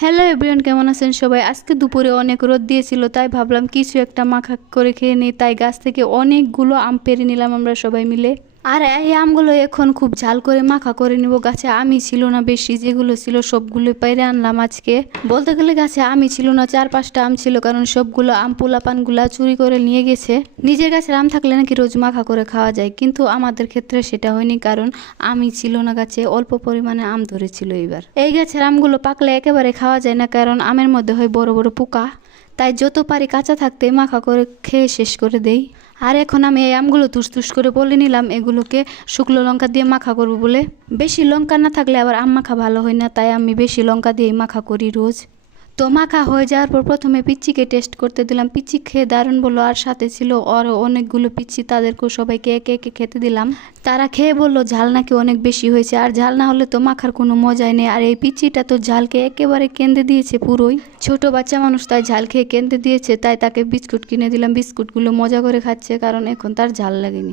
Hello everyone, কেমন আছেন সবাই? আজকে দুপুরে অনেক রোদ দিয়েছিল, তাই ভাবলাম কিছু একটা মাখা করে খেয়ে নিই। তাই গাছ থেকে অনেকগুলো আম পেড়ে নিলাম আমরা সবাই মিলে। আর এই আমগুলো এখন খুব ঝাল করে মাখা করে নিব। গাছে আমই ছিল না বেশি, যেগুলো ছিল সবগুলো পেড়ে আনলাম আজকে। বলতে গেলে গাছে আমই ছিল না, 4-5টা আম ছিল, কারণ সবগুলো আম পোলাপানগুলা চুরি করে নিয়ে গেছে। নিজের গাছের আম থাকলে নাকি রোজ মাখা করে খাওয়া যায়, কিন্তু আমাদের ক্ষেত্রে সেটা হয়নি, কারণ আমই ছিল না গাছে, অল্প পরিমাণে আম ধরেছিল এইবার। এই গাছের আমগুলো পাকলে একেবারে খাওয়া যায় না, কারণ আমের মধ্যে হয় বড় বড় পোকা। তাই যত পারি কাঁচা থাকতে মাখা করে খেয়ে শেষ করে দেই। আর এখন আমি এই আমগুলো তুস করে বলে নিলাম এগুলোকে শুকনো লঙ্কা দিয়ে মাখা করব বলে। বেশি লঙ্কা না থাকলে আবার আম মাখা ভালো হয় না, তাই আমি বেশি লঙ্কা দিয়েই মাখা করি রোজ। তো মাখা হয়ে যাওয়ার পর প্রথমে পিচ্চিকে টেস্ট করতে দিলাম। পিচ্চি খেয়ে দারুণ বললো, আর সাথে ছিল আরও অনেকগুলো পিচ্চি, তাদেরকেও সবাইকে একে একে খেতে দিলাম। তারা খেয়ে বললো ঝাল নাকি অনেক বেশি হয়েছে, আর ঝাল না হলে তো মাখার কোনো মজাই নেই। আর এই পিচ্চিটা তো ঝালকে একেবারে কেঁদে দিয়েছে পুরোই। ছোট বাচ্চা মানুষ, তাই ঝাল খেয়ে কেঁদে দিয়েছে। তাই তাকে বিস্কুট কিনে দিলাম, বিস্কুটগুলো মজা করে খাচ্ছে, কারণ এখন তার ঝাল লাগেনি।